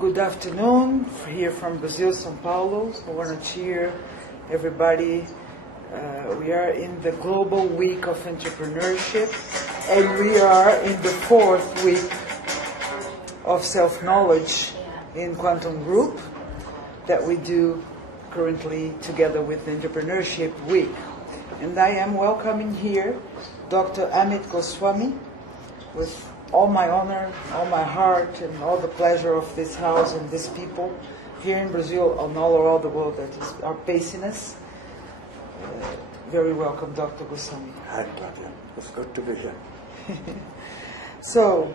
Good afternoon, here from Brazil, São Paulo. I want to cheer everybody. We are in the Global Week of Entrepreneurship, and we are in the 4th week of self-knowledge in Quantum Group that we do currently together with the Entrepreneurship Week. And I am welcoming here Dr. Amit Goswami with all my honor, all my heart, and all the pleasure of this house and these people here in Brazil and all around the world that are facing us. Very welcome, Dr. Goswami. Hi, Claudia. It's good to be here. So,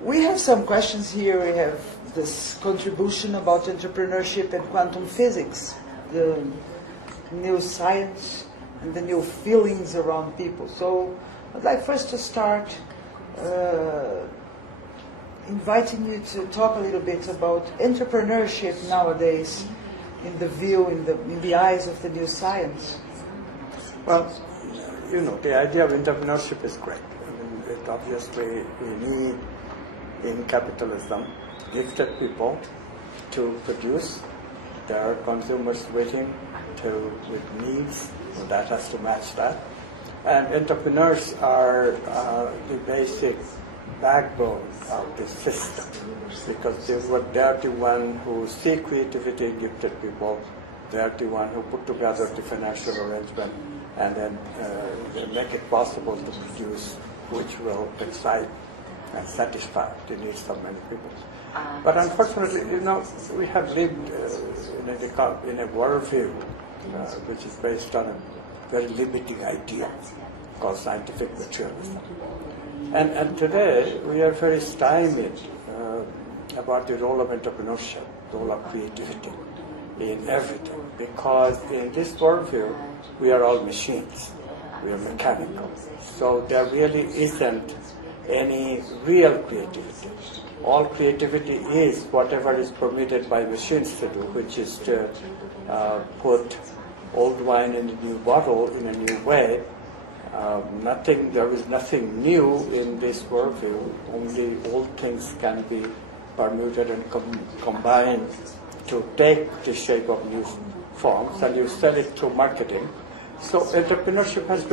we have some questions here. We have this contribution about entrepreneurship and quantum physics, the new science and the new feelings around people. So, I'd like first to start inviting you to talk a little bit about entrepreneurship nowadays in the view, in the eyes of the new science. Well, you know, the idea of entrepreneurship is great. I mean, it obviously we need in capitalism gifted people to produce. There are consumers waiting with needs, so that has to match that. And entrepreneurs are the basic backbone of the system, because they are the one who see creativity in gifted people. They are the one who put together the financial arrangement, and then they make it possible to produce, which will excite and satisfy the needs of many people. But unfortunately, you know, we have lived in a worldview which is based on a very limiting idea called scientific materialism. And today we are very stymied about the role of entrepreneurship, the role of creativity in everything, because in this worldview we are all machines, we are mechanical. So there really isn't any real creativity. All creativity is whatever is permitted by machines to do, which is to put old wine in a new bottle in a new way. There is nothing new in this worldview. Only old things can be permuted and combined to take the shape of new forms, and you sell it through marketing. So entrepreneurship has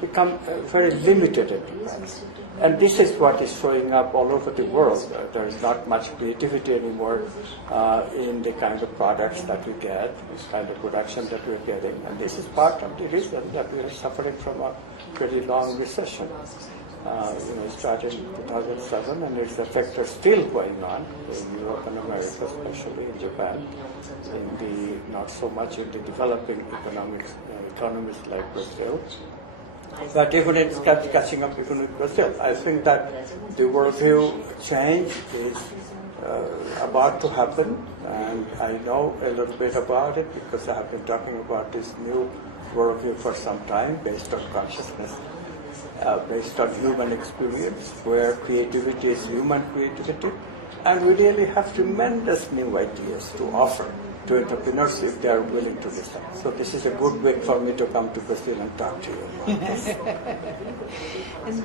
become very limited enterprise. And this is what is showing up all over the world. There is not much creativity anymore in the kind of products that we get, this kind of production that we're getting. And this is part of the reason that we are suffering from a pretty long recession. It started in 2007, and its effects are still going on in Europe and America, especially in Japan, not so much in the developing economies like Brazil. But even it's catching up even with Brazil. I think that the worldview change is about to happen, and I know a little bit about it because I have been talking about this new worldview for some time, based on consciousness, based on human experience, where creativity is human creativity, and we really have tremendous new ideas to offer to entrepreneurs if they are willing to listen. So this is a good week for me to come to Brazil and talk to you about this. And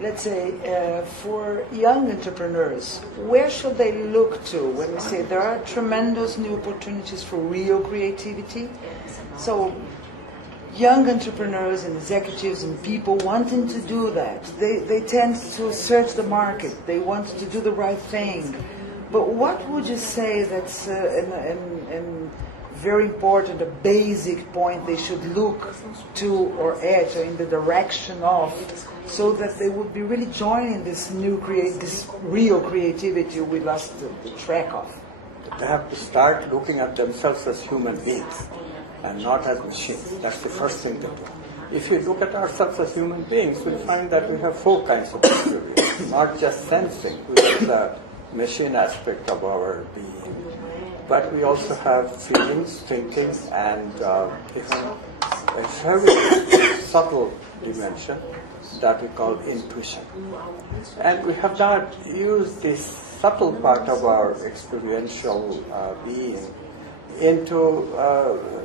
let's say, for young entrepreneurs, where should they look to when we say there are tremendous new opportunities for real creativity? So young entrepreneurs and executives and people wanting to do that, they tend to search the market. They want to do the right thing. But what would you say that's a very important, a basic point they should look to or at or in the direction of, so that they would be really joining this this real creativity we lost the track of? They have to start looking at themselves as human beings and not as machines. That's the first thing they do. If you look at ourselves as human beings, we'll find that we have 4 kinds of experience, not just sensing, which is the machine aspect of our being, but we also have feelings, thinking, and even a very subtle dimension that we call intuition. And we have not used this subtle part of our experiential being into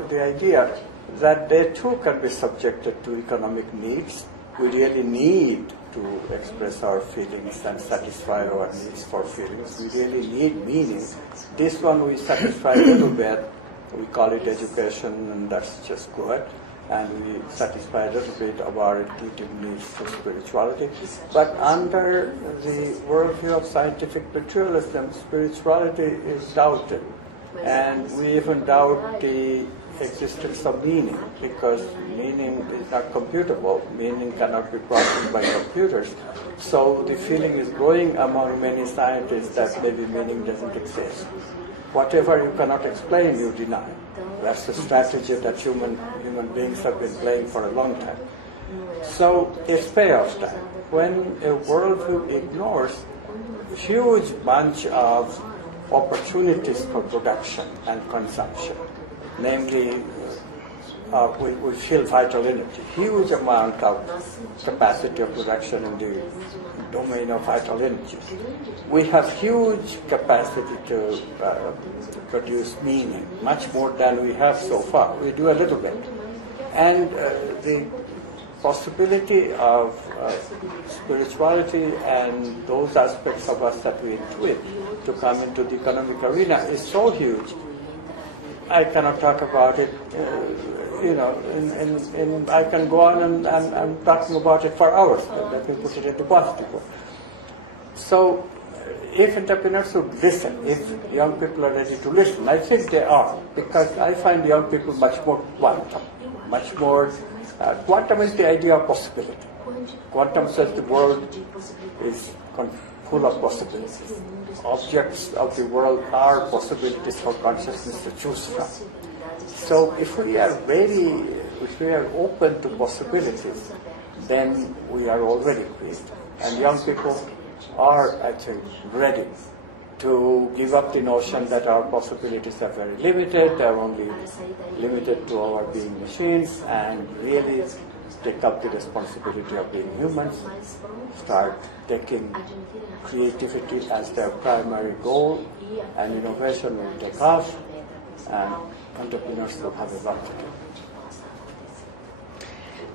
the idea that they too can be subjected to economic needs. We really need to express our feelings and satisfy our needs for feelings. We really need meaning. This one we satisfy a little bit. We call it education, and that's just good. And we satisfy a little bit of our intuitive needs for spirituality. But under the worldview of scientific materialism, spirituality is doubted. And we even doubt the existence of meaning, because meaning is not computable. Meaning cannot be processed by computers. So the feeling is growing among many scientists that maybe meaning doesn't exist. Whatever you cannot explain, you deny. That's the strategy that human beings have been playing for a long time. So it's payoff time. When a worldview ignores a huge bunch of opportunities for production and consumption, namely, we feel vital energy, huge amount of capacity of production in the domain of vital energy. We have huge capacity to produce meaning, much more than we have so far. We do a little bit. And the possibility of spirituality and those aspects of us that we intuit to come into the economic arena is so huge. I cannot talk about it, and I can go on and I'm talking about it for hours, but let me put it into positive way. So, if entrepreneurs would listen, if young people are ready to listen, I think they are, because I find young people much more quantum, much more, quantum is the idea of possibility. Quantum says the world is full of possibilities. Objects of the world are possibilities for consciousness to choose from. So if we are open to possibilities, then we are already creative. And young people are, I think, ready to give up the notion that our possibilities are very limited, they are only limited to our being machines, and really take up the responsibility of being humans, start taking creativity as their primary goal, and innovation will take off, and entrepreneurs will have a lot to do.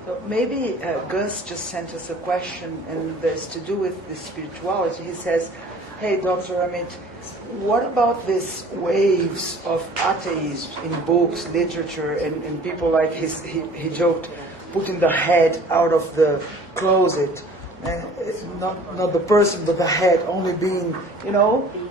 So maybe Gus just sent us a question, and it's to do with the spirituality. He says, hey, Dr. Amit, what about these waves of atheism in books, literature, and people like he joked, putting the head out of the closet, and not the person, but the head only being,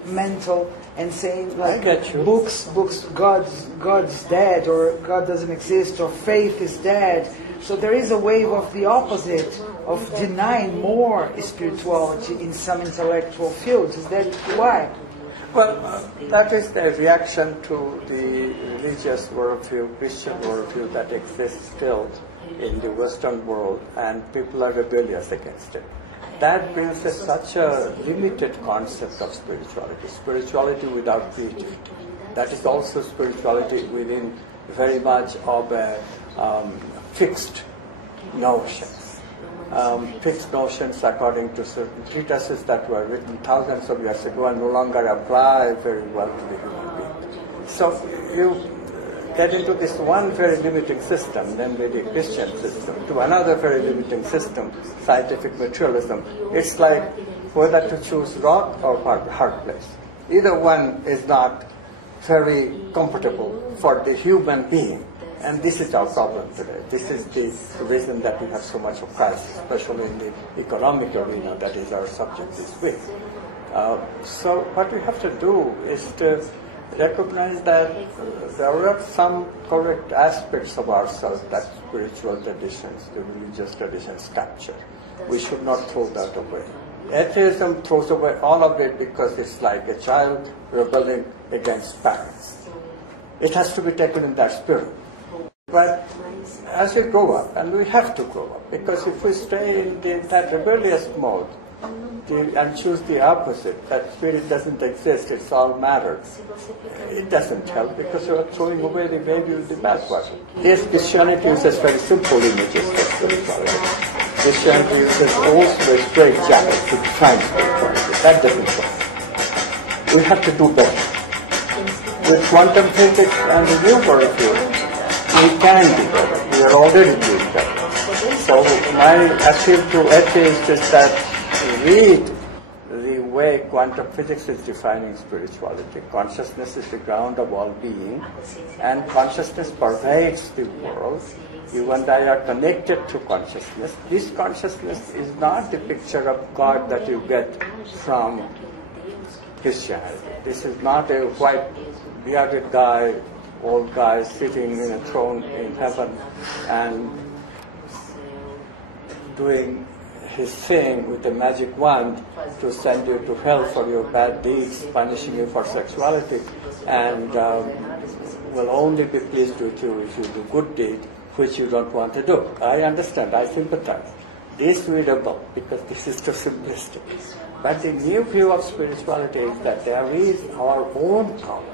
mental, and saying like books, God's dead, or God doesn't exist, or faith is dead. So there is a wave of the opposite, of denying more spirituality in some intellectual fields. Is that why? Well, that is the reaction to the religious worldview, Christian worldview that exists still in the Western world, and people are rebellious against it. That brings us such a limited concept of spirituality. Spirituality without creativity. That is also spirituality within very much of a fixed notions. Fixed notions according to certain treatises that were written thousands of years ago and no longer apply very well to the human being. So you get into this one very limiting system, namely the Christian system, to another very limiting system, scientific materialism. It's like whether to choose rock or hard place. Either one is not very comfortable for the human being. And this is our problem today. This is the reason that we have so much of crisis, especially in the economic arena, that is our subject this week. So what we have to do is to recognize that there are some correct aspects of ourselves that spiritual traditions, the religious traditions capture. We should not throw that away. Atheism throws away all of it because it's like a child rebelling against parents. It has to be taken in that spirit. But as we grow up, and we have to grow up, because if we stay in that rebellious mode and choose the opposite, that spirit doesn't exist, it's all matter, it doesn't help, because you're throwing away the baby with the bathwater. Yes, Christianity uses very simple images for spirituality. Christianity uses also a straight jacket to define spirituality. That doesn't work. We have to do better. With quantum physics and the new worldview, we can do better. We are already doing better. So my appeal to atheists is that read the way quantum physics is defining spirituality. Consciousness is the ground of all being, and consciousness pervades the world. You and I are connected to consciousness. This consciousness is not the picture of God that you get from Christianity. This is not a white, bearded guy, old guy sitting in a throne in heaven and doing his thing with a magic wand to send you to hell for your bad deeds, punishing you for sexuality, and will only be pleased with you if you do good deed, which you don't want to do. I understand, I sympathize. This is readable because this is too simplistic. But the new view of spirituality is that there is our own power,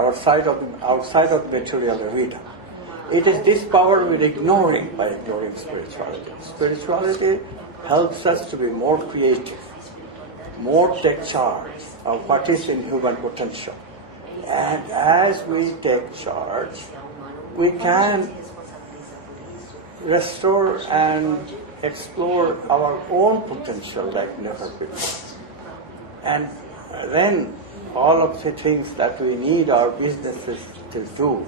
outside of material arena. It is this power we're ignoring by ignoring spirituality. Spirituality helps us to be more creative, more take charge of what is in human potential. And as we take charge, we can restore and explore our own potential like never before. And then all of the things that we need our businesses to do,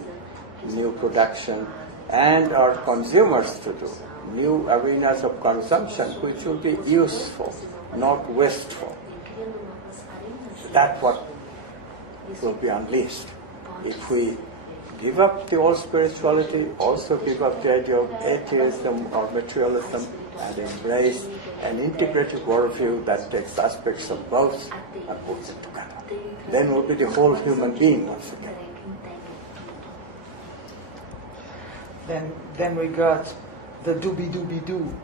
new production, and our consumers to do, new arenas of consumption which will be useful, not wasteful. That's what will be unleashed if we give up the old spirituality, also give up the idea of atheism or materialism, and embrace an integrated worldview that takes aspects of both and puts it together. Then we'll be the whole human being once again. Then we got the doobie-doobie-doo.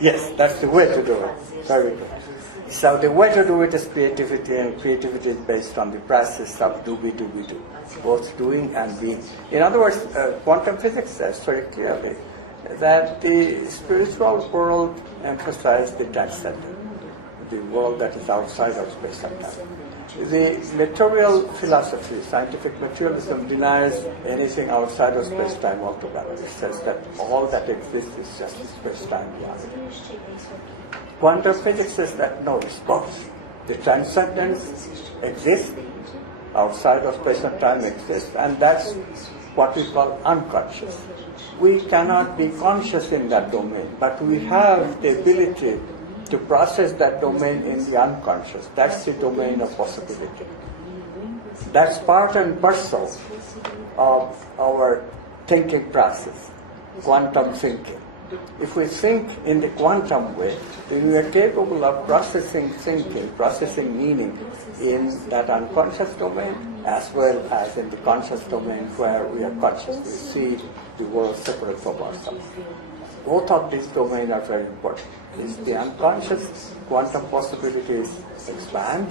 Yes, that's the way to do it. Very good. So the way to do it is creativity, and creativity is based on the process of doobie-doobie-doo, both doing and being. In other words, quantum physics says very clearly that the spiritual world emphasizes the transcendent, the world that is outside of space and time. The material philosophy, scientific materialism, denies anything outside of space-time altogether. It says that all that exists is just space-time reality. Quantum physics says that no, it's both. The transcendence exists, outside of space and time exists, and that's what we call unconscious. We cannot be conscious in that domain, but we have the ability to process that domain in the unconscious. That's the domain of possibility. That's part and parcel of our thinking process, quantum thinking. If we think in the quantum way, then we are capable of processing thinking, processing meaning in that unconscious domain as well as in the conscious domain where we are conscious. We see the world separate from ourselves. Both of these domains are very important. It's the unconscious quantum possibilities expand,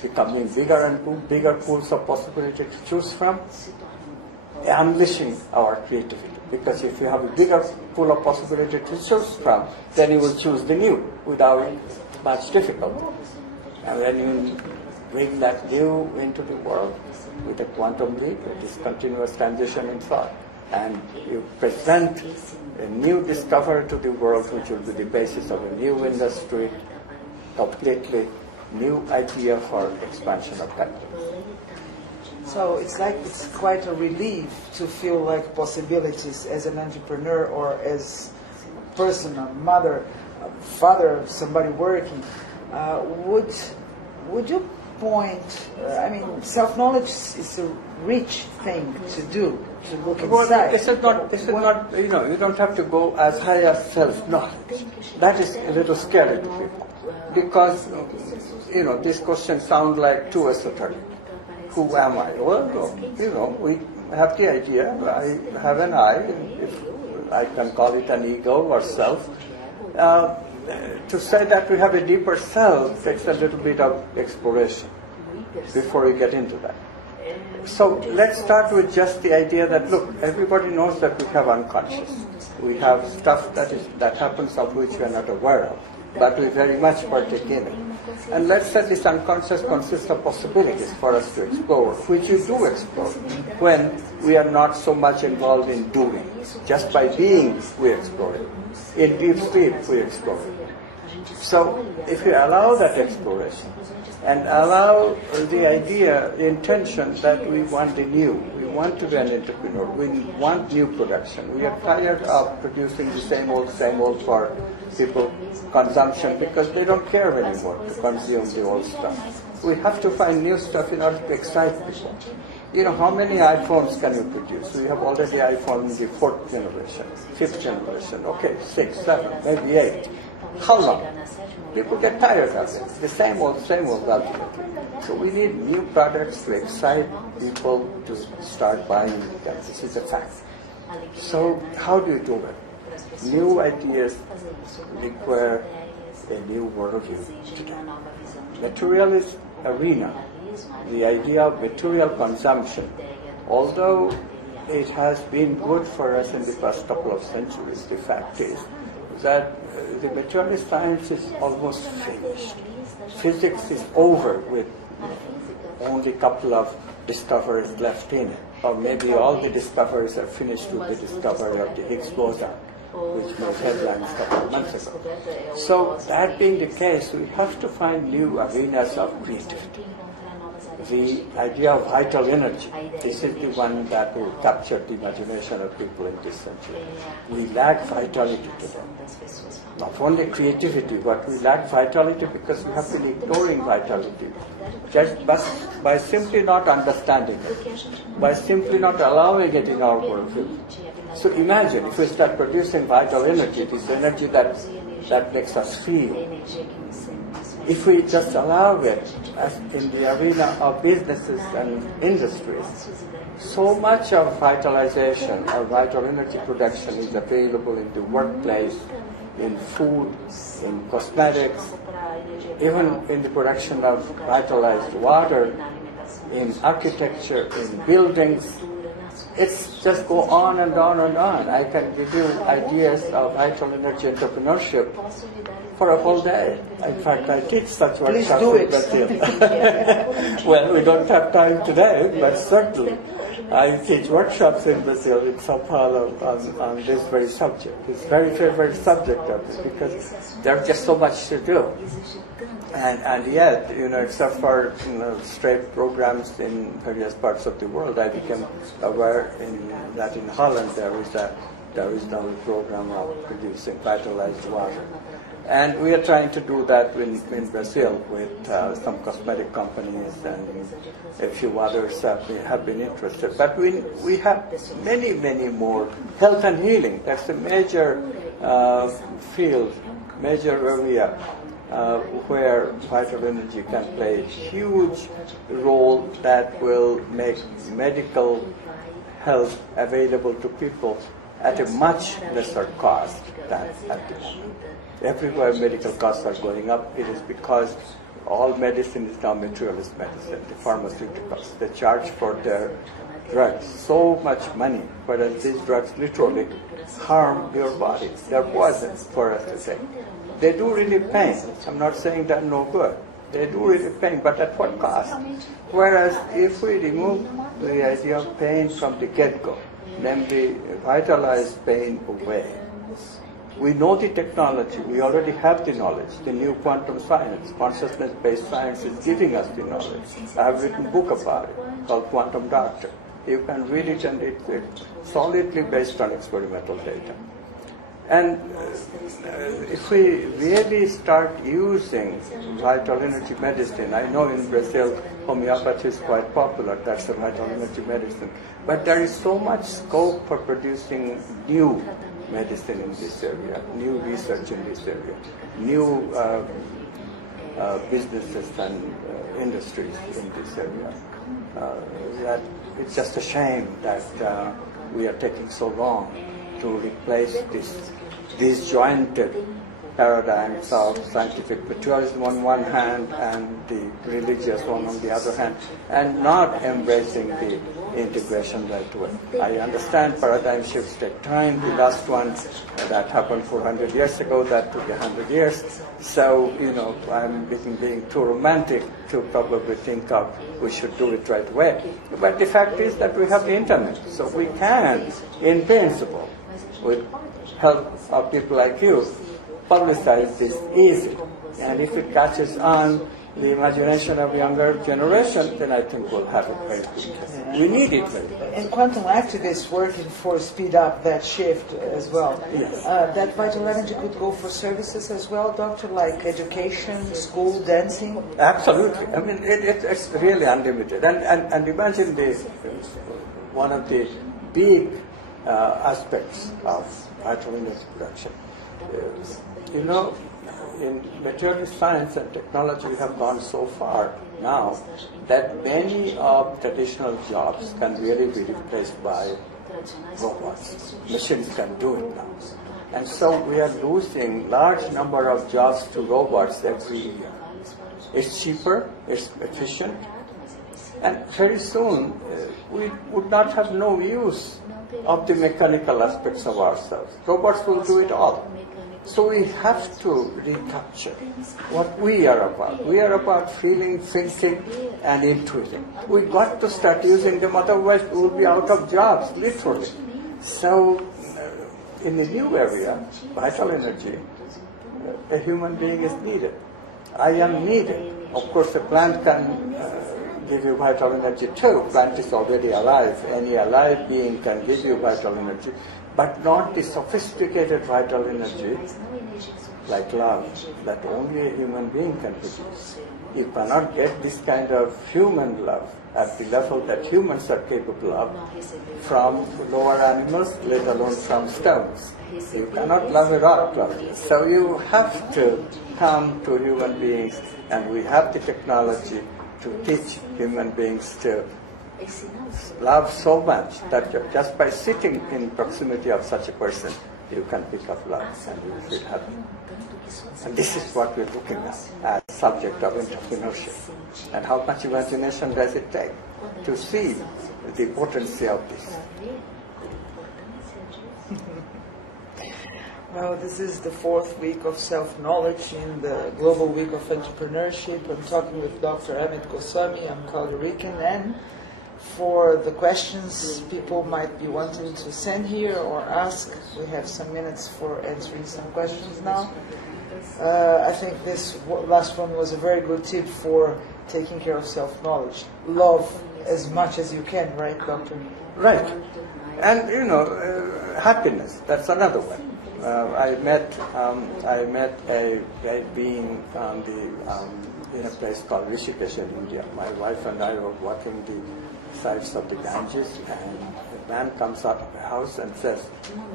becoming bigger and bigger pools of possibility to choose from, unleashing our creativity. Because if you have a bigger pool of possibility to choose from, then you will choose the new without much difficulty. And when you bring that new into the world with a quantum leap, a discontinuous transition in thought, and you present a new discovery to the world which will be the basis of a new industry, completely new idea for expansion of capitalism. So it's quite a relief to feel like possibilities as an entrepreneur or as a person, a mother, a father, somebody working. Would you point? Self-knowledge is a rich thing to do. To look inside. Well, this is not. You don't have to go as high as self-knowledge. That is a little scary to people because these questions sound like too esoteric. Who am I? Well, we have the idea. I have an I, if I can call it an ego or self. To say that we have a deeper self takes a little bit of exploration before we get into that. So let's start with just the idea that, look, everybody knows that we have unconscious. We have stuff that happens of which we are not aware of, but we very much partake in it. And let's say this unconscious consists of possibilities for us to explore, which you do explore when we are not so much involved in doing. Just by being, we explore it. In deep sleep, we explore it. So if we allow that exploration and allow the idea, the intention that we want the new, we want to be an entrepreneur, we want new production. We are tired of producing the same old for people consumption because they don't care anymore to consume the old stuff. We have to find new stuff in order to excite people. You know, how many iPhones can you produce? We have already iPhone in the 4th generation, 5th generation, okay, 6, 7, maybe 8. How long? People get tired of it. The same old ultimately. So we need new products to excite people to start buying them. This is a fact. So how do you do it? New ideas require a new worldview today. Materialist arena, the idea of material consumption, although it has been good for us in the past couple of centuries, the fact is that the materialist science is almost finished. Physics is over with only a couple of discoveries left in it. Or maybe all the discoveries are finished with the discovery of the Higgs boson, which made headlines a couple of months ago. So that being the case, we have to find new arenas of creativity. The idea of vital energy, this is the one that will capture the imagination of people in this century. We lack vitality today. Not only creativity, but we lack vitality because we have been ignoring vitality. Just by simply not understanding it, by simply not allowing it in our worldview. So imagine if we start producing vital energy, this energy that makes us feel. If we just allow it, as in the arena of businesses and industries, so much of vitalization or vital energy production is available in the workplace, in food, in cosmetics, even in the production of vitalized water, in architecture, in buildings. It's just go on and on and on. I can give you ideas of vital energy entrepreneurship for a whole day. In fact, I teach such workshops in Brazil. Well, we don't have time today, but certainly I teach workshops in Brazil, in Sao Paulo, on this very subject. It's very favorite subject of it because there's just so much to do. And yet, except for straight programs in various parts of the world, I became aware that in Holland there is now a program of producing vitalized water. And we are trying to do that in Brazil with some cosmetic companies and a few others have been interested. But we have many more. Health and healing, that's a major field, major area where vital energy can play a huge role that will make medical health available to people at a much lesser cost than at the moment. Everywhere medical costs are going up, it is because all medicine is now materialist medicine, the pharmaceuticals. They charge for their drugs so much money, whereas these drugs literally harm your body. They're poisons for us to say. They do really pain. I'm not saying they're no good. They do really pain, but at what cost? Whereas if we remove the idea of pain from the get-go, namely vitalize pain away, we know the technology, we already have the knowledge, the new quantum science, consciousness-based science is giving us the knowledge. I have written a book about it called Quantum Doctor. You can really generate it solidly based on experimental data. And if we really start using vital energy medicine, I know in Brazil homeopathy is quite popular, that's a vital energy medicine, but there is so much scope for producing new medicine in this area, new research in this area, new businesses and industries in this area. That it's just a shame that we are taking so long to replace this disjointed paradigms of scientific materialism on one hand and the religious one on the other hand, and not embracing the integration right away. I understand paradigm shifts take time. The last one that happened 400 years ago, that took 100 years. So, I'm being too romantic to probably think of we should do it right away. But the fact is that we have the internet, so we can, in principle, with help of people like you, publicize this easily. And if it catches on the imagination of younger generation, then I think we'll have it very quickly. We need it very quickly. And quantum activists working for speed up that shift as well. Yes. That vital energy could go for services as well, Doctor, like education, school, dancing? Absolutely. I mean, it's really unlimited. And imagine this, one of the big aspects of vital energy production. In materialist science and technology, we have gone so far now that many of traditional jobs can really be replaced by robots. Machines can do it now. And so we are losing large number of jobs to robots every year. It's cheaper, it's efficient, and very soon we would not have no use of the mechanical aspects of ourselves. Robots will do it all. So we have to recapture what we are about. We are about feeling, thinking, and intuiting. We got to start using them, otherwise we will be out of jobs, literally. So, in the new area, vital energy, a human being is needed. I am needed. Of course, a plant can give you vital energy too. Plant is already alive. Any alive being can give you vital energy, but not the sophisticated vital energy like love that only a human being can produce. You cannot get this kind of human love at the level that humans are capable of from lower animals, let alone from stones. You cannot love a rock, so you have to come to human beings, and we have the technology to teach human beings to love so much that just by sitting in proximity of such a person, you can pick up love and you feel happy. And this is what we're looking at as subject of entrepreneurship. And how much imagination does it take to see the potency of this? Well, this is the 4th week of self-knowledge in the Global Week of Entrepreneurship. I'm talking with Dr. Amit Goswami. I'm Puerto Rican, and for the questions people might be wanting to send here or ask, we have some minutes for answering some questions now. I think this last one was a very good tip for taking care of self-knowledge. Love as much as you can, right, Doctor? Right. And, happiness, that's another one. I met a being in a place called Rishikesh in India. My wife and I were walking the sides of the Ganges, and a man comes out of the house and says,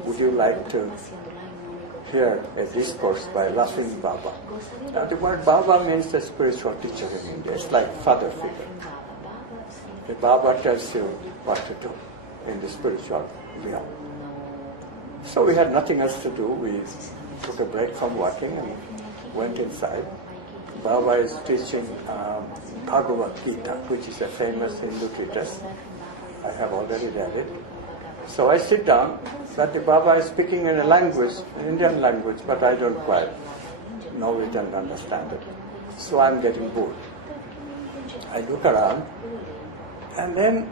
"Would you like to hear a discourse by Laughing Baba?" Now the word Baba means a spiritual teacher in India. It's like father figure. The Baba tells you what to do in the spiritual realm. So we had nothing else to do. We took a break from working and went inside. Baba is teaching Bhagavad Gita, which is a famous Hindu treatise. I have already read it. So I sit down, but the Baba is speaking in a language, an Indian language, but I don't quite know it and understand it. So I'm getting bored. I look around, and then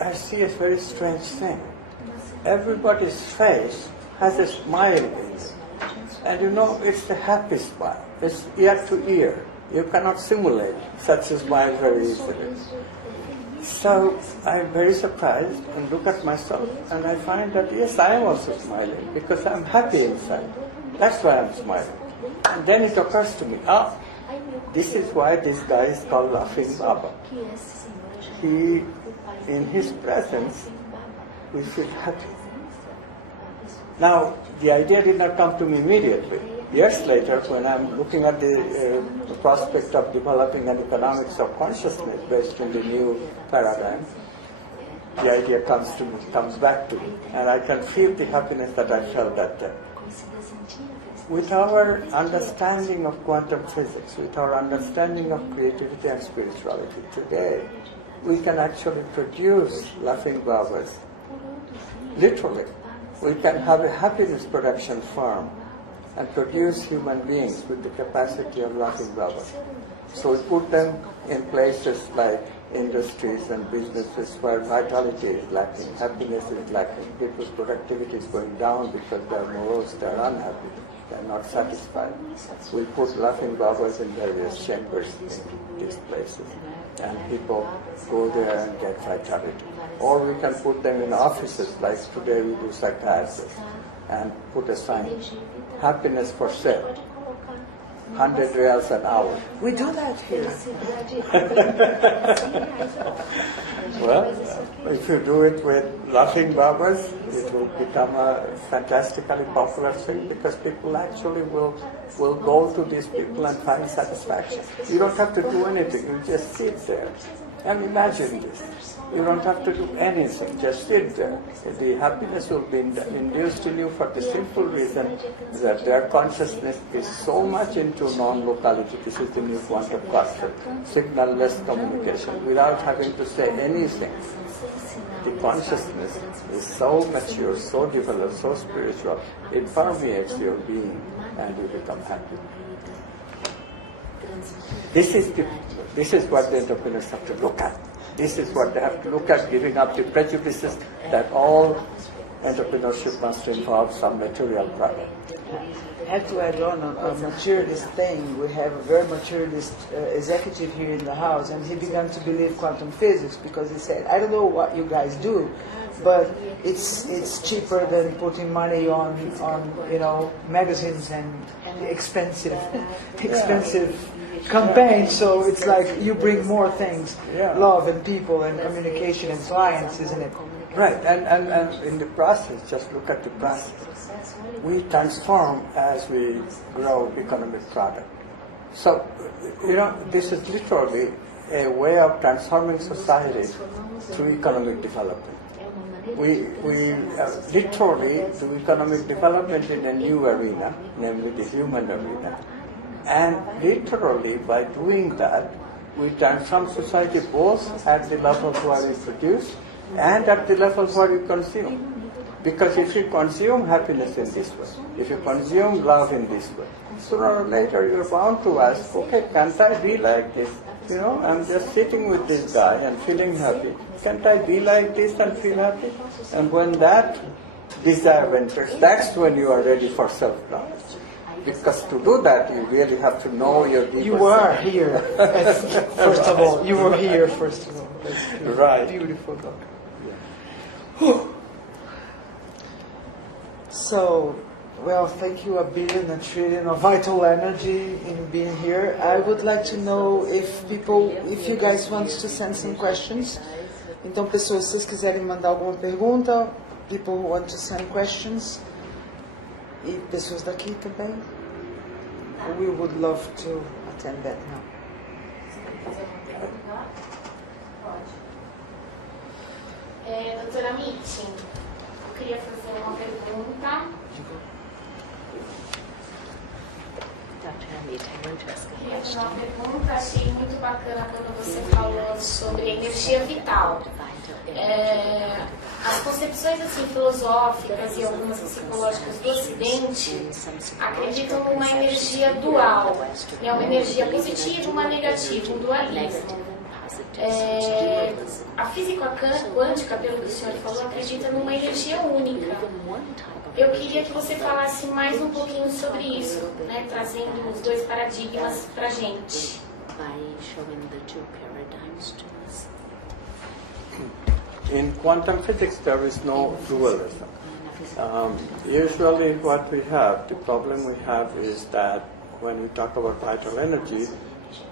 I see a very strange thing. Everybody's face has a smile in it. And it's a happy smile. It's ear to ear. You cannot simulate such a smile very easily. So I'm very surprised and look at myself, and I find that yes, I am also smiling because I'm happy inside. That's why I'm smiling. And then it occurs to me, this is why this guy is called Laughing Baba. He, in his presence, we feel happy. Now, the idea did not come to me immediately. Years later, when I'm looking at the prospect of developing an economics of consciousness based on the new paradigm, the idea comes back to me, and I can feel the happiness that I felt that day. with our understanding of quantum physics, with our understanding of creativity and spirituality today, we can actually produce laughing Babas. Literally, we can have a happiness production farm and produce human beings with the capacity of laughing Babas. So we put them in places like industries and businesses where vitality is lacking, happiness is lacking, people's productivity is going down because they are morose, they are unhappy, they are not satisfied. We put laughing Babas in various chambers in these places, and people go there and get vitality. Or we can put them in offices, like today we do psychiatrists, and put a sign, happiness for sale, 100 reals an hour. We do that here. Well, if you do it with laughing Babas, it will become a fantastically popular thing because people actually will go to these people and find satisfaction. You don't have to do anything, you just sit there and imagine this. You don't have to do anything, just sit there. The happiness will be induced in you for the simple reason that their consciousness is so much into non-locality. This is the new quantum concept, signal-less communication, without having to say anything. The consciousness is so mature, so developed, so spiritual, it permeates your being and you become happy. This is what the entrepreneurs have to look at. This is what they have to look at, giving up the prejudices that all entrepreneurship must involve some material product. I have to add on a materialist thing. We have a very materialist executive here in the house, and he began to believe quantum physics because he said, I don't know what you guys do, but it's cheaper than putting money on magazines and expensive campaigns. So it's like you bring more things, love and people and communication and science, isn't it? Right, and in the process, just look at the process. We transform as we grow economic product. So, this is literally a way of transforming society through economic development. We literally do economic development in a new arena, namely the human arena. And literally, by doing that, we transform society both at the level where we produce and at the level where we consume. Because if you consume happiness in this way, if you consume love in this way, sooner or later you're bound to ask, okay, can't I be like this? I'm just sitting with this guy and feeling happy. Can't I be like this and feel happy? And when that desire enters, that's when you are ready for self-knowledge. Because to do that, you really have to know your deeper You were here, first of all. You were here, first of all. That's right. Beautiful, though. Yeah. So, well, thank you a billion, a trillion of vital energy in being here. I would like to know if you guys want to send some questions. Então, pessoas, se vocês quiserem mandar alguma pergunta, people who want to send questions, e pessoas daqui também, we would love to attend that now. Doutora Amit, eu queria fazer uma pergunta. Queria fazer uma pergunta, achei muito bacana quando você falou sobre energia vital. As concepções assim, filosóficas e algumas psicológicas do Ocidente acreditam numa energia dual, uma energia positiva e uma negativa, um dualismo. A física quântica, pelo que o senhor falou, acredita numa energia única. Eu queria que você falasse mais um pouquinho sobre isso, né, trazendo os dois paradigmas para a gente. In quantum physics, there is no dualism. Usually what we have, the problem we have is that when we talk about vital energy,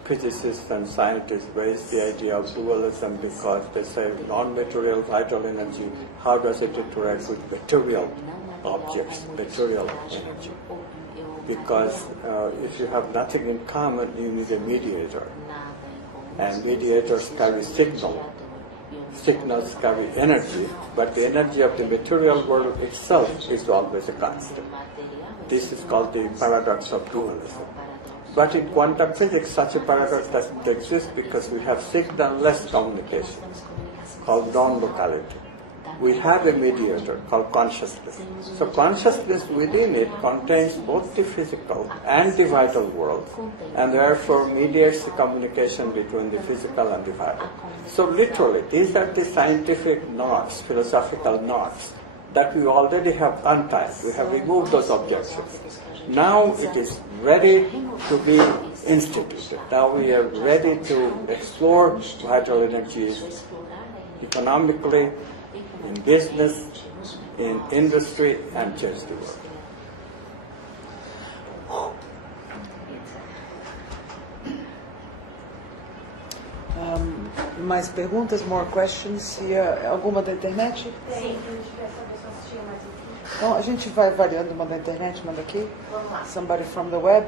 physicists and scientists raise the idea of dualism because they say non-material vital energy, how does it interact with material objects, material energy? Because if you have nothing in common, you need a mediator. And mediators carry signal. Signals carry energy, but the energy of the material world itself is always a constant. This is called the paradox of dualism. But in quantum physics, such a paradox doesn't exist because we have signal-less communication called non-locality. We have a mediator called consciousness. So consciousness within it contains both the physical and the vital world, and therefore mediates the communication between the physical and the vital. So literally, these are the scientific knots, philosophical knots, that we already have untied. We have removed those objections. Now it is ready to be instituted. Now we are ready to explore vital energies economically, in business, in industry, and change the world. Mais perguntas, more questions? E alguma da internet? Sim. Então a gente vai variando, uma da internet, uma daqui. Vamos lá. Somebody from the web.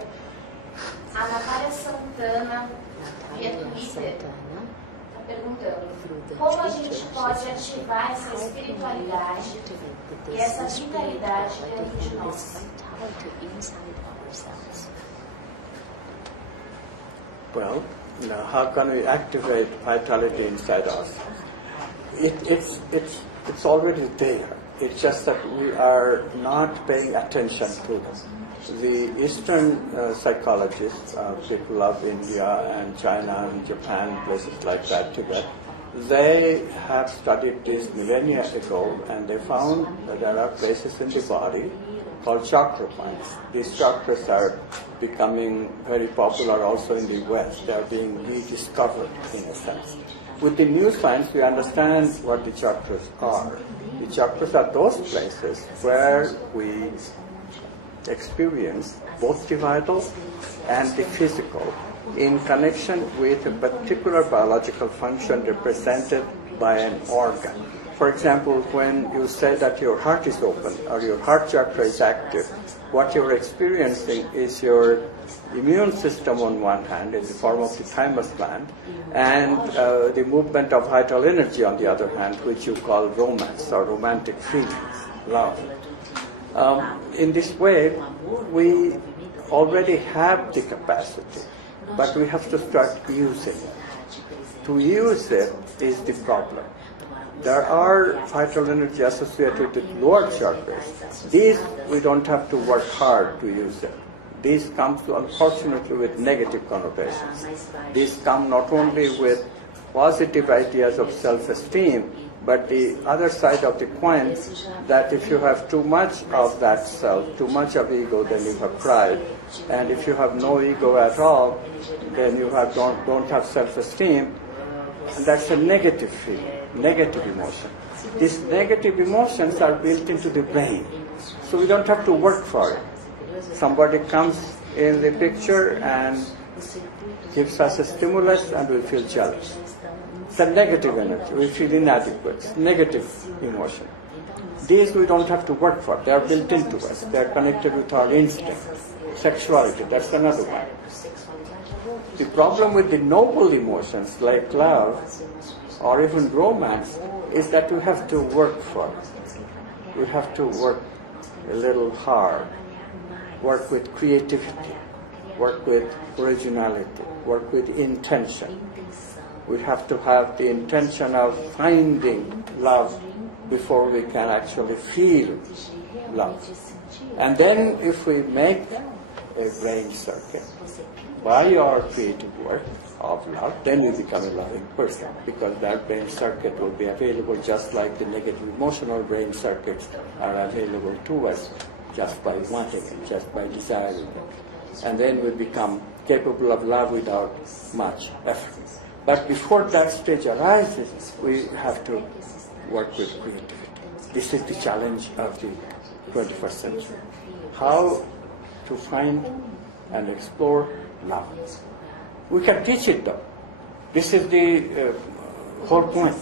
A Natália Santana, via Twitter, está perguntando como a gente pode ativar essa espiritualidade e essa vitalidade dentro de nós. Well, how can we activate vitality inside us? It's already there. It's just that we are not paying attention to them. The Eastern psychologists, people of India and China and Japan, places like that, Tibet, they have studied this millennia ago, and they found that there are places in the body called chakra points. These chakras are becoming very popular also in the West. They are being rediscovered in a sense. With the new science, we understand what the chakras are. The chakras are those places where we experience both the vital and the physical in connection with a particular biological function represented by an organ. For example, when you say that your heart is open or your heart chakra is active, what you're experiencing is your immune system on one hand in the form of the thymus gland, and the movement of vital energy on the other hand, which you call romance or romantic feelings, love. In this way, we already have the capacity, but we have to start using it. To use it is the problem. There are vital energy associated with lower chakras. These we don't have to work hard to use it. These come, unfortunately, with negative connotations. These come not only with positive ideas of self-esteem, but the other side of the coin, that if you have too much of that self, too much of ego, then you have pride. And if you have no ego at all, then you don't have self-esteem. And that's a negative feeling, negative emotion. These negative emotions are built into the brain, so we don't have to work for it. Somebody comes in the picture and gives us a stimulus and we feel jealous. It's a negative energy. We feel inadequate. It's negative emotion. These we don't have to work for. They are built into us. They are connected with our instinct. Sexuality, that's another one. The problem with the noble emotions like love or even romance is that we have to work for it. We have to work a little hard, work with creativity, work with originality, work with intention. We have to have the intention of finding love before we can actually feel love. And then if we make a brain circuit by your creative work of love, then you become a loving person, because that brain circuit will be available just like the negative emotional brain circuits are available to us just by wanting it, just by desiring it. And then we become capable of love without much effort. But before that stage arises, we have to work with creativity. This is the challenge of the 21st century. How to find and explore love. We can teach it though. This is the whole point.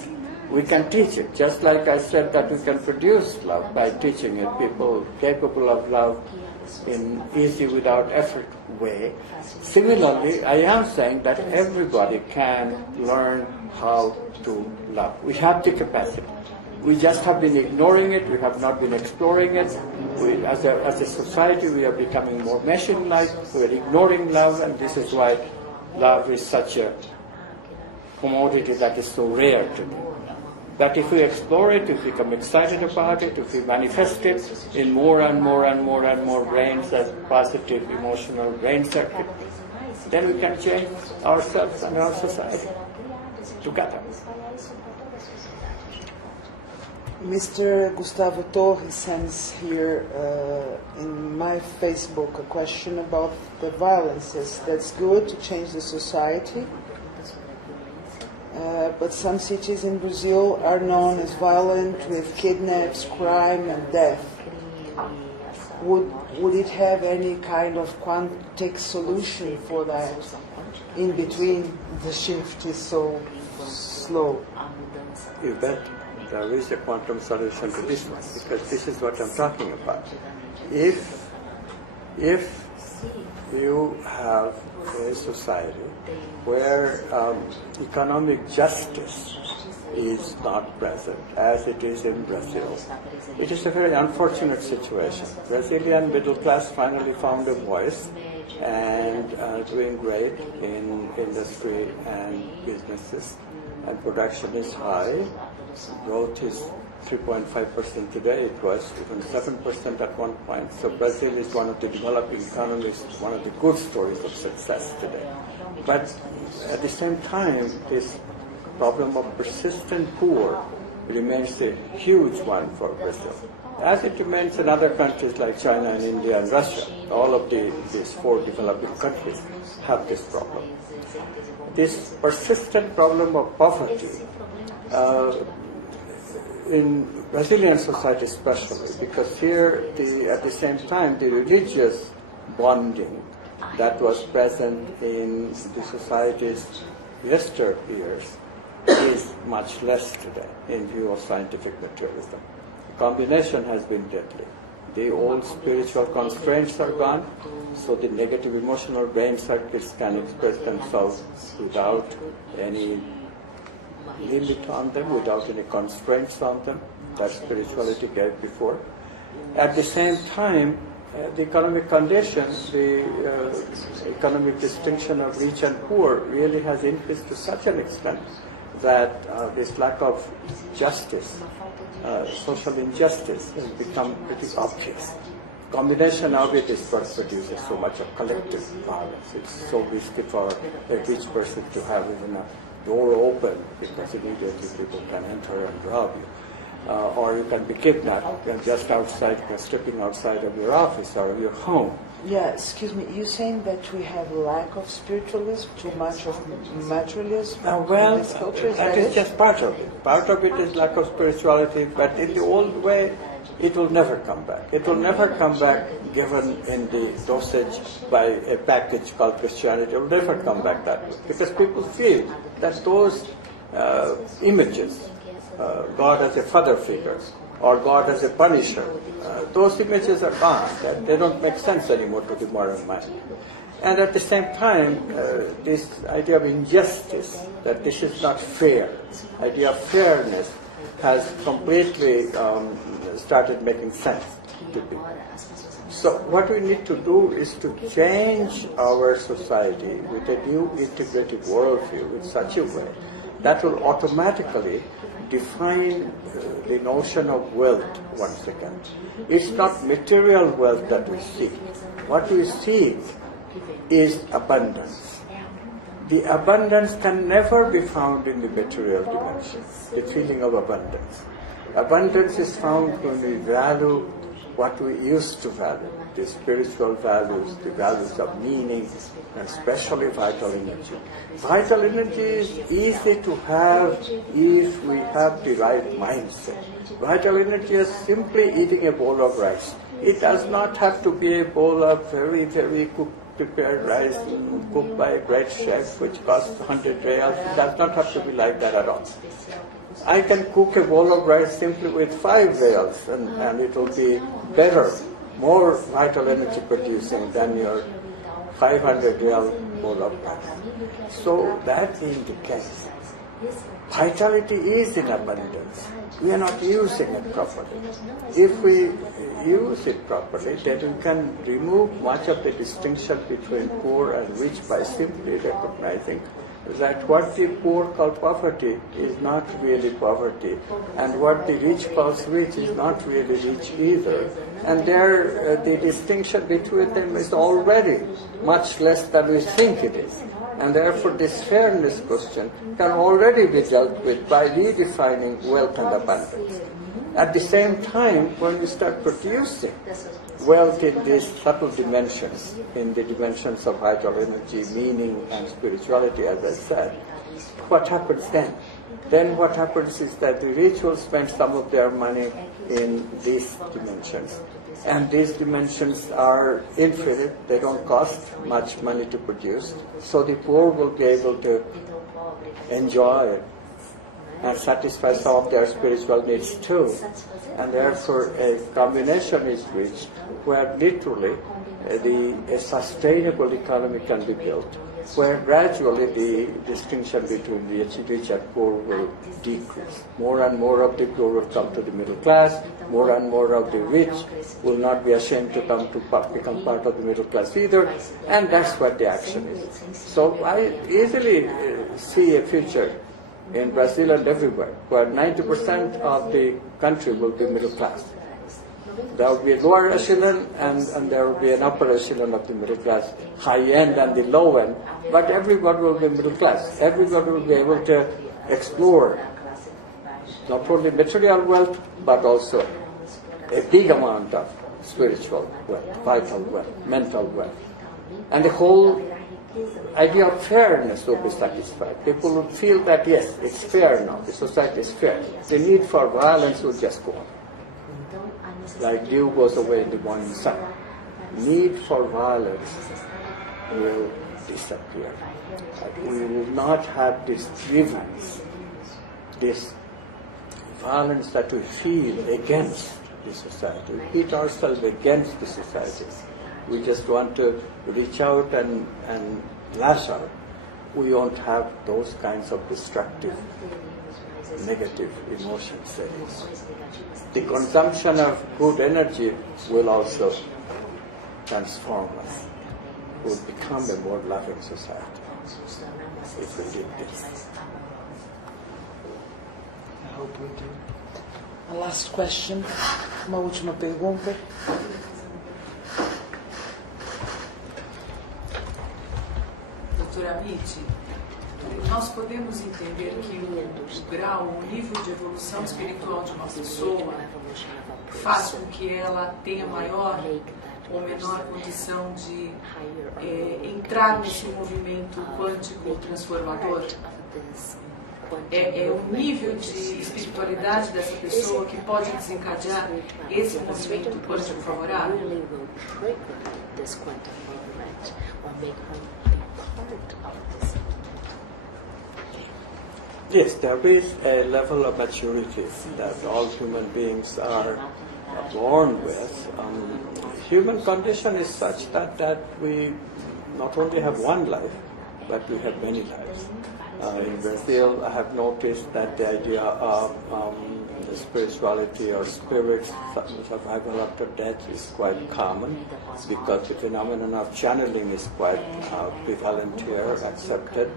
We can teach it. Just like I said that we can produce love by teaching it, people capable of love in easy, without effort way. Similarly, I am saying that everybody can learn how to love. We have the capacity. We just have been ignoring it. We have not been exploring it. As a society, we are becoming more machine-like. We are ignoring love, and this is why love is such a commodity that is so rare today. But if we explore it, if we become excited about it, if we manifest it in more and more and more and more brains as positive emotional brain circuit, then we can change ourselves and our society together. Mr. Gustavo Torres sends here in my Facebook a question about the violences. That's good to change the society, but some cities in Brazil are known as violent with kidnaps, crime and death. Would it have any kind of quantic solution for that? In between, the shift is so slow. You bet there is a quantum solution to this one, because this is what I'm talking about. If you have a society where economic justice is not present, as it is in Brazil, it is a very unfortunate situation. Brazilian middle class finally found a voice and doing great in industry and businesses, and production is high. Growth is 3.5% today. It was even 7% at one point. So Brazil is one of the developing economies, one of the good stories of success today. But at the same time, this problem of persistent poor remains a huge one for Brazil, as it remains in other countries like China and India and Russia. All of these four developing countries have this problem. This persistent problem of poverty in Brazilian society especially, because here at the same time the religious bonding that was present in the society's yesteryears is much less today in view of scientific materialism. The combination has been deadly. The old spiritual constraints are gone, so the negative emotional brain circuits can express themselves without any limit on them, without any constraints on them that spirituality gave before. At the same time, the economic condition, the economic distinction of rich and poor really has increased to such an extent that this lack of justice, social injustice, has become pretty obvious. Combination of it is what produces so much of collective violence. It's so risky for a rich person to have even a door open, because immediately people can enter and rob you. Or you can be kidnapped and just outside, stepping outside of your office or your home. Yeah, excuse me, you're saying that we have lack of spiritualism, too much of materialism Well, in this culture? that is just part of it. Part of it is lack of spirituality, but in the old way, it will never come back. It will never come back given in the dosage by a package called Christianity. It will never come back that way, because people feel that those images, God as a father figure or God as a punisher, those images are gone. They don't make sense anymore to the modern mind. And at the same time, this idea of injustice, that this is not fair, idea of fairness has completely started making sense to people. So what we need to do is to change our society with a new integrated worldview in such a way that will automatically define the notion of wealth once again. It's not material wealth that we seek. What we seek is abundance. The abundance can never be found in the material dimension, the feeling of abundance. Abundance is found when we value what we used to value, the spiritual values, the values of meaning, and especially vital energy. Vital energy is easy to have if we have the right mindset. Vital energy is simply eating a bowl of rice. It does not have to be a bowl of very, very prepared rice cooked by a great chef, which costs 100 reals. It does not have to be like that at all. I can cook a bowl of rice simply with 5 reals, and it will be better, more vital energy producing than your 500 real bowl of rice. So that being the case, vitality is in abundance. We are not using it properly. If we use it properly, then we can remove much of the distinction between poor and rich by simply recognizing that what the poor call poverty is not really poverty, and what the rich calls rich is not really rich either. And there, the distinction between them is already much less than we think it is. And therefore, this fairness question can already be dealt with by redefining wealth and abundance. At the same time, when we start producing wealth in these subtle dimensions, in the dimensions of vital energy, meaning, and spirituality, as I said, what happens then? Then what happens is that the rich will spend some of their money in these dimensions. And these dimensions are infinite, they don't cost much money to produce. So the poor will be able to enjoy it and satisfy some of their spiritual needs too. And therefore a combination is reached where literally a sustainable economy can be built, where gradually the distinction between rich and poor will decrease. More and more of the poor will come to the middle class, more and more of the rich will not be ashamed to come to become part of the middle class either, and that's what the action is. So I easily see a future in Brazil and everywhere, where 90% of the country will be middle class. There will be a lower echelon and there will be an upper echelon of the middle class, high end and the low end, but everybody will be middle class. Everybody will be able to explore not only material wealth, but also a big amount of spiritual wealth, vital wealth, mental wealth. And the whole idea of fairness will be satisfied. People will feel that yes, it's fair now, the society is fair. The need for violence will just go on. Like dew goes away in the morning sun. Need for violence will disappear. We will not have this grievance, this violence that we feel against the society. We hit ourselves against the society. We just want to reach out and lash out. We won't have those kinds of destructive, negative emotions anymore. The consumption of good energy will also transform us. We'll become a more loving society if we did this. I hope we do. A last question, uma última pergunta. Doutor Amit, nós podemos entender que o grau, o nível de evolução espiritual de uma pessoa faz com que ela tenha maior ou menor condição de entrar nesse movimento quântico transformador? É o nível de espiritualidade dessa pessoa que pode desencadear esse movimento quântico favorável? Yes, there is a level of maturity that all human beings are born with. Human condition is such that we not only have one life, but we have many lives. In Brazil, I have noticed that the idea of spirituality or spirits, survival after death, is quite common because the phenomenon of channeling is quite prevalent here, accepted.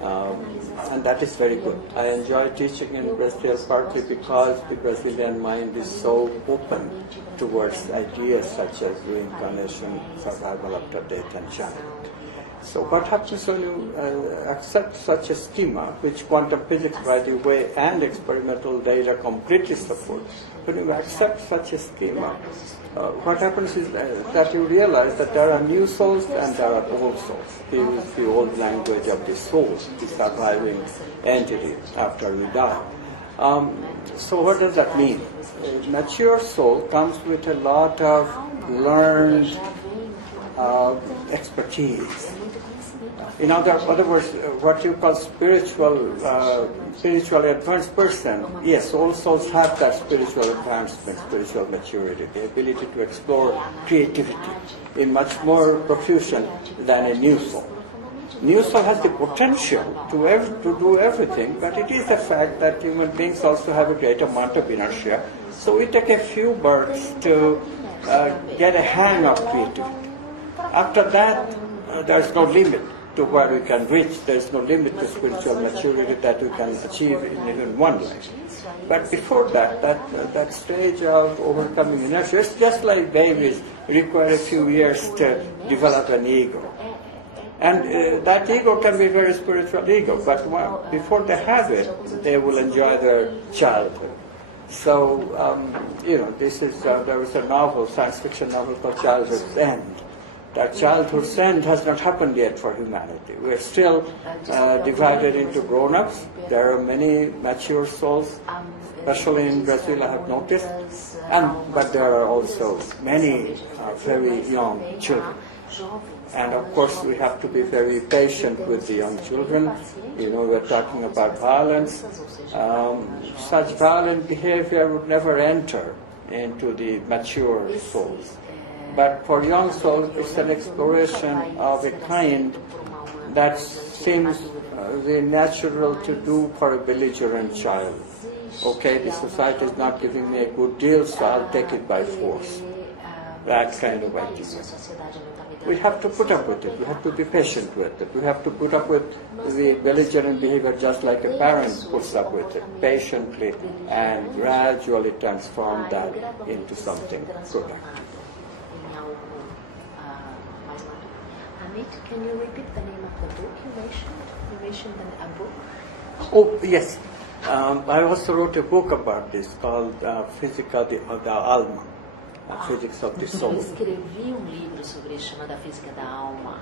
And that is very good. I enjoy teaching in Brazil partly because the Brazilian mind is so open towards ideas such as reincarnation, survival after death, and channeling. So what happens when you accept such a schema, which quantum physics, by the way, and experimental data completely support? When you accept such a schema, what happens is that you realize that there are new souls and there are old souls. This is the old language of the soul, the surviving entity after we die. So what does that mean? A mature soul comes with a lot of learned expertise. In other words, what you call spiritually advanced person, yes, all souls have that spiritual advancement, spiritual maturity, the ability to explore creativity in much more profusion than a new soul. New Soul has the potential to do everything, but it is a fact that human beings also have a great amount of inertia. So we take a few births to get a hang of creativity. After that, there's no limit to where we can reach. There's no limit to spiritual maturity that we can achieve in even one life. But before that, that stage of overcoming inertia, it's just like babies require a few years to develop an ego. And that ego can be a very spiritual ego, but before they have it, they will enjoy their childhood. So, this is, there was a novel, science fiction novel called Childhood's End. That childhood's end has not happened yet for humanity. We're still divided into grown-ups. There are many mature souls, especially in Brazil, I have noticed. But there are also many very young children. And of course, we have to be very patient with the young children. We're talking about violence. Such violent behavior would never enter into the mature souls. But for young souls, it's an exploration of a kind that seems very natural to do for a belligerent child. Okay, the society is not giving me a good deal, so I'll take it by force. That kind of idea. We have to put up with it. We have to be patient with it. We have to put up with the belligerent behavior just like a parent puts up with it, patiently, and gradually transform that into something productive. Amit, can you repeat the name of the book you mentioned? You mentioned a book? Oh, yes. I also wrote a book about this called Física da Alma, Physics of the Soul. Escrevi livro sobre isso, chamado A Física da Alma.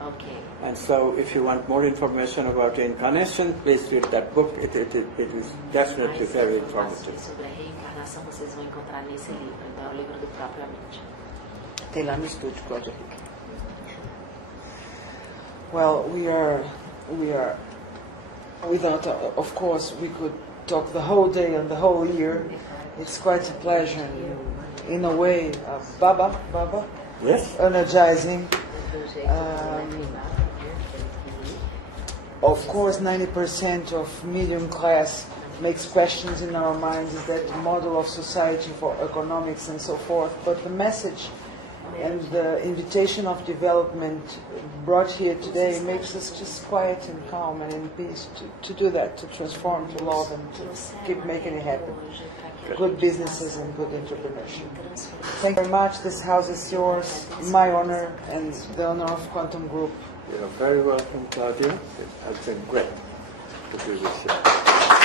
Okay. And so if you want more information about incarnation, please read that book. It is definitely very informative. Sobre a reencarnação vocês vão encontrar nesse livro. Então é o livro do próprio Amit. Tem lá no estúdio, pode. Well, we are, without, of course, we could talk the whole day and the whole year. It's quite a pleasure, in a way, Baba, Yes. Energizing. Of course, 90% of medium class makes questions in our minds, is that the model of society for economics and so forth, but the message and the invitation of development brought here today makes us just quiet and calm and in peace to do that, to transform, to love, and to keep making it happen. Good businesses and good entrepreneurship. Thank you very much. This house is yours, my honor, and the honor of Quantum Group. You're very welcome, Claudia. It has been great to be with you.